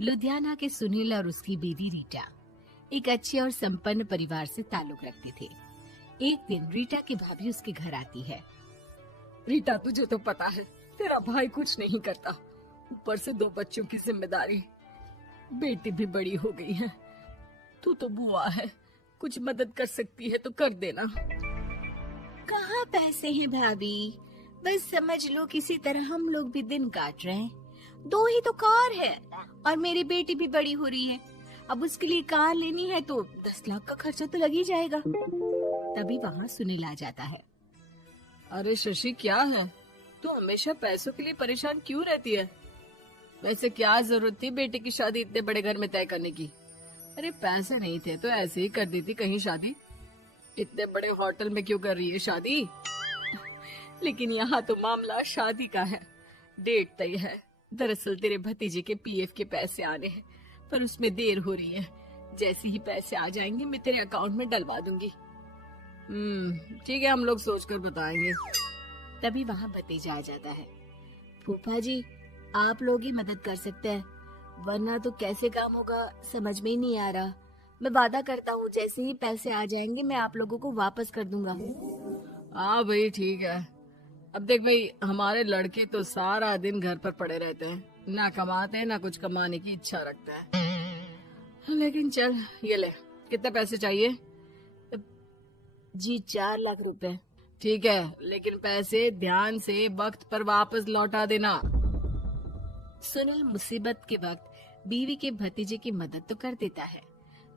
लुधियाना के सुनील और उसकी बीवी रीटा एक अच्छे और संपन्न परिवार से ताल्लुक रखते थे। एक दिन रीटा की भाभी उसके घर आती है। रीटा, तुझे तो पता है तेरा भाई कुछ नहीं करता, ऊपर से 2 बच्चों की जिम्मेदारी, बेटी भी बड़ी हो गई है। तू तो बुआ है, कुछ मदद कर सकती है तो कर देना। कहाँ पैसे हैं भाभी, बस समझ लो किसी तरह हम लोग भी दिन काट रहे हैं। 2 ही तो कार है और मेरी बेटी भी बड़ी हो रही है। अब उसके लिए कार लेनी है तो 10 लाख का खर्चा तो लग ही जाएगा। तभी वहाँ सुनील आ जाता है। अरे शशि, क्या है, तू हमेशा पैसों के लिए परेशान क्यों रहती है? वैसे क्या जरूरत थी बेटी की शादी इतने बड़े घर में तय करने की? अरे पैसे नहीं थे तो ऐसे ही कर देती कहीं शादी। इतने बड़े होटल में क्यों कर रही है शादी? लेकिन यहाँ तो मामला शादी का है, डेट तय है। दरअसल तेरे भतीजे के पीएफ के पैसे आने हैं, पर उसमें देर हो रही है। जैसे ही पैसे आ जाएंगे मैं तेरे अकाउंट में डलवा दूंगी। ठीक है, हम लोग सोचकर बताएंगे। तभी वहाँ भतीजा आ जाता है। फूफा जी, आप लोग ही मदद कर सकते हैं, वरना तो कैसे काम होगा समझ में ही नहीं आ रहा। मैं वादा करता हूँ जैसे ही पैसे आ जाएंगे मैं आप लोगों को वापस कर दूंगा। हाँ भाई, ठीक है। अब देख भाई, हमारे लड़के तो सारा दिन घर पर पड़े रहते हैं, ना कमाते हैं ना कुछ कमाने की इच्छा रखता है। लेकिन चल, ये ले, कितने पैसे चाहिए? जी 4 लाख रुपए। ठीक है, लेकिन पैसे ध्यान से वक्त पर वापस लौटा देना। सुनील मुसीबत के वक्त बीवी के भतीजे की मदद तो कर देता है,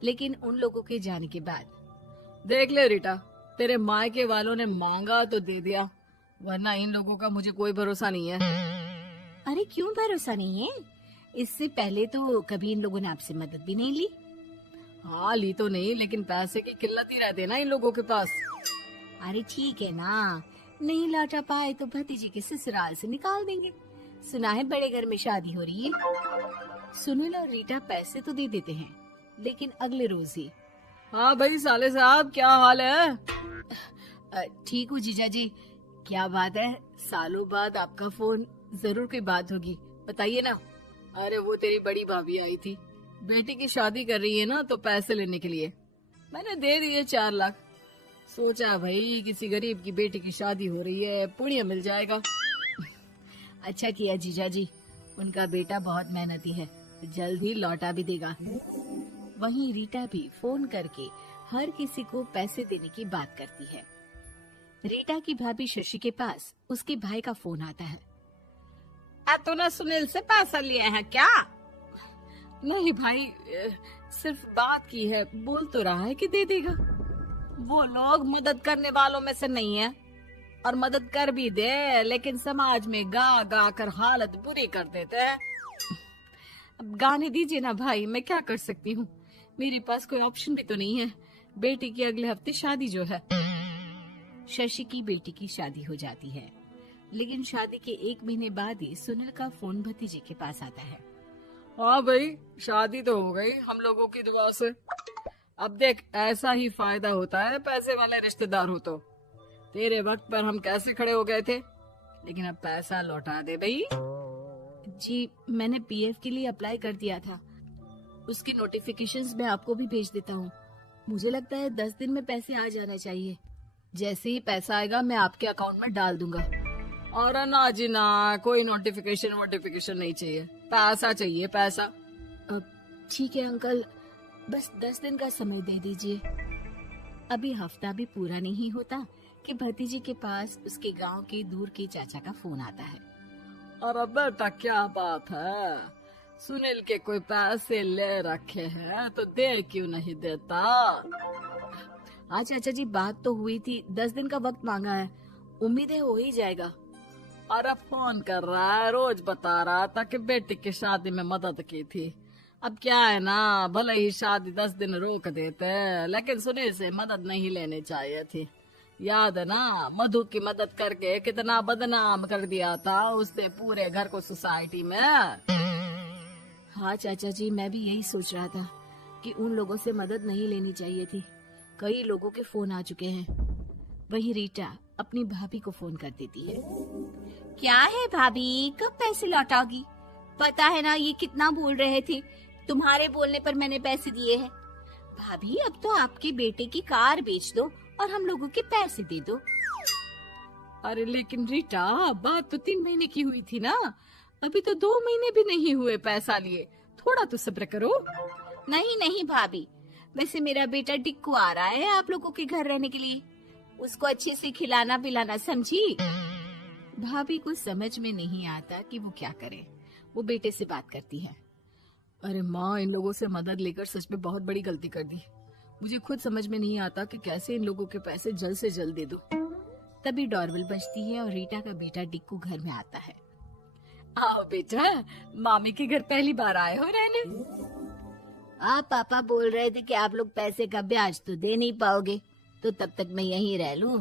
लेकिन उन लोगों के जाने के बाद देख ले रीटा, तेरे मायके वालों ने मांगा तो दे दिया, वरना इन लोगों का मुझे कोई भरोसा नहीं है। अरे क्यों भरोसा नहीं है? इससे पहले तो कभी इन लोगों ने आपसे मदद भी नहीं ली। हाँ, ली तो नहीं, लेकिन पैसे की किल्लत ही रहती है ना इन लोगों के पास। अरे ठीक है ना, नहीं लौटा पाए तो भतीजे के ससुराल से निकाल देंगे। सुना है बड़े घर में शादी हो रही है। सुनील और रीटा पैसे तो दे देते हैं, लेकिन अगले रोज ही। हाँ भाई साले साहब, क्या हाल है? ठीक हूँ जीजा जी। क्या बात है, सालों बाद आपका फोन, जरूर कोई बात होगी, बताइए ना। अरे वो तेरी बड़ी भाभी आई थी, बेटी की शादी कर रही है ना, तो पैसे लेने के लिए मैंने दे दिए 4 लाख। सोचा भाई किसी गरीब की बेटी की शादी हो रही है, पुण्य मिल जाएगा। अच्छा किया जीजा जी, उनका बेटा बहुत मेहनती है, जल्द ही लौटा भी देगा। वहीं रीटा भी फोन करके हर किसी को पैसे देने की बात करती है। रीटा की भाभी शशि के पास उसके भाई का फोन आता है। तूने सुनील से पैसा लिए हैं क्या? नहीं भाई, सिर्फ बात की है, बोल तो रहा है कि दे देगा। वो लोग मदद करने वालों में से नहीं है, और मदद कर भी दे लेकिन समाज में गा गा कर हालत बुरी कर देते हैं। अब गाने दीजिए ना भाई, मैं क्या कर सकती हूँ, मेरे पास कोई ऑप्शन भी तो नहीं है। बेटी की अगले हफ्ते शादी जो है। शशि की बेटी की शादी हो जाती है, लेकिन शादी के 1 महीने बाद ही सुनील का फोन भतीजे के पास आता है। हाँ भाई, शादी तो हो गई हम लोगों की दुआ से। अब देख, ऐसा ही फायदा होता है पैसे वाले रिश्तेदार हो तो। तेरे वक्त पर हम कैसे खड़े हो गए थे, लेकिन अब पैसा लौटा दे भाई। जी, मैंने पीएफ के लिए अप्लाई कर दिया था, उसकी नोटिफिकेशंस मैं आपको भी भेज देता हूँ। मुझे लगता है 10 दिन में पैसे आ जाना चाहिए। जैसे ही पैसा आएगा मैं आपके अकाउंट में डाल दूंगा। और ना जी ना, कोई नोटिफिकेशन नहीं चाहिए, पैसा चाहिए, पैसा। ठीक है अंकल, बस 10 दिन का समय दे दीजिए। अभी हफ्ता भी पूरा नहीं होता कि भतीजी के पास उसके गांव के दूर के चाचा का फोन आता है। अरे बेटा, क्या बात है, सुनील के कोई पैसे ले रखे हैं तो दे क्यों नहीं देता? हाँ चाचा जी, बात तो हुई थी, 10 दिन का वक्त मांगा है, उम्मीद है हो ही जाएगा। अरे फोन कर रहा है, रोज बता रहा था कि बेटी की शादी में मदद की थी। अब क्या है ना, भले ही शादी 10 दिन रोक देते, लेकिन सुनील से मदद नहीं लेनी चाहिए थी। याद है ना, मधु की मदद करके कितना बदनाम कर दिया था उसने पूरे घर को सोसाइटी में। हाँ चाचा जी, मैं भी यही सोच रहा था कि उन लोगों से मदद नहीं लेनी चाहिए थी। कई लोगों के फोन आ चुके हैं। वही रीटा अपनी भाभी को फोन कर देती है। क्या है भाभी, कब पैसे लौटाओगी? पता है ना ये कितना बोल रहे थे, तुम्हारे बोलने पर मैंने पैसे दिए हैं। भाभी अब तो आपके बेटे की कार बेच दो और हम लोगों के पैसे दे दो। अरे लेकिन रीटा, बात तो 3 महीने की हुई थी ना, अभी तो 2 महीने भी नहीं हुए पैसा लिए, थोड़ा तो सब्र करो। नहीं नहीं भाभी, वैसे मेरा बेटा टिक्कू आ रहा है आप लोगों के घर रहने के लिए, उसको अच्छे से खिलाना पिलाना, समझी? भाभी को समझ में नहीं आता कि वो क्या करे। वो बेटे से बात करती है। अरे माँ, इन लोगों से मदद लेकर सच में बहुत बड़ी गलती कर दी। मुझे खुद समझ में नहीं आता कि कैसे इन लोगों के पैसे जल्द से जल्द दे दूं। तभी डोरबेल बजती है और रीटा का बेटा टिक्कू घर में आता है। आओ बेटा, मामी के घर पहली बार आए हो रहने? आप पापा बोल रहे थे कि आप लोग पैसे का ब्याज तो दे नहीं पाओगे, तो तब तक मैं यहीं रह लूं।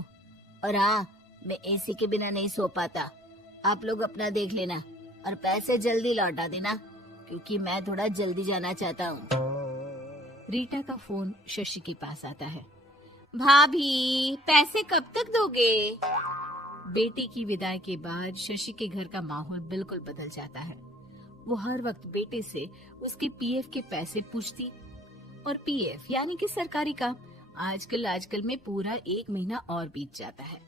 और हाँ, मैं एसी के बिना नहीं सो पाता। आप लोग अपना देख लेना और पैसे जल्दी लौटा देना, क्योंकि मैं थोड़ा जल्दी जाना चाहता हूँ। रीटा का फोन शशि के पास आता है। भाभी, पैसे कब तक दोगे? बेटे की विदाई के बाद शशि के घर का माहौल बिल्कुल बदल जाता है। वो हर वक्त बेटे से उसके पीएफ के पैसे पूछती, और पीएफ यानी कि सरकारी काम। आजकल में पूरा 1 महीना और बीत जाता है।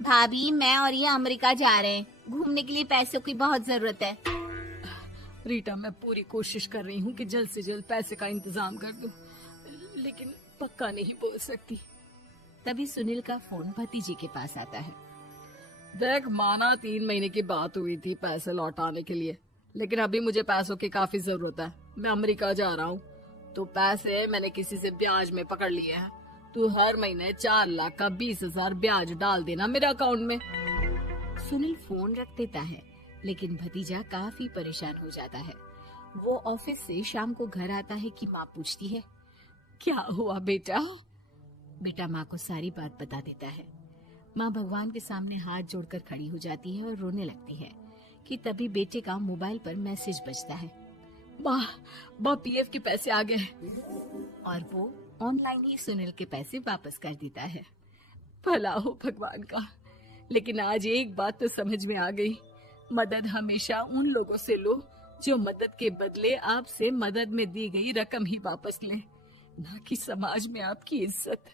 भाभी, मैं और ये अमेरिका जा रहे हैं, घूमने के लिए पैसों की बहुत जरूरत है। रीटा, मैं पूरी कोशिश कर रही हूँ कि जल्द से जल्द पैसे का इंतजाम कर दूं, लेकिन पक्का नहीं बोल सकती। तभी सुनील का फोन भतीजे के पास आता है। देख माना 3 महीने की बात हुई थी पैसे लौटाने के लिए, लेकिन अभी मुझे पैसों की काफी जरूरत है। मैं अमेरिका जा रहा हूँ, तो पैसे मैंने किसी से ब्याज में पकड़ लिए हैं। तू हर महीने 4 लाख का 20,000 ब्याज डाल देना मेरे अकाउंट में। सुनील फोन रख देता है, लेकिन भतीजा काफी परेशान हो जाता है। वो ऑफिस से शाम को घर आता है कि माँ पूछती है, क्या हुआ बेटा? बेटा माँ को सारी बात बता देता है। माँ भगवान के सामने हाथ जोड़कर खड़ी हो जाती है और रोने लगती है कि तभी बेटे का मोबाइल पर मैसेज बजता है। माँ, पीएफ के पैसे आ गए। और वो ऑनलाइन ही सुनील के पैसे वापस कर देता है। भला हो भगवान का। लेकिन आज एक बात तो समझ में आ गई, मदद हमेशा उन लोगों से लो जो मदद के बदले आपसे मदद में दी गई रकम ही वापस लें, ना कि समाज में आपकी इज्जत।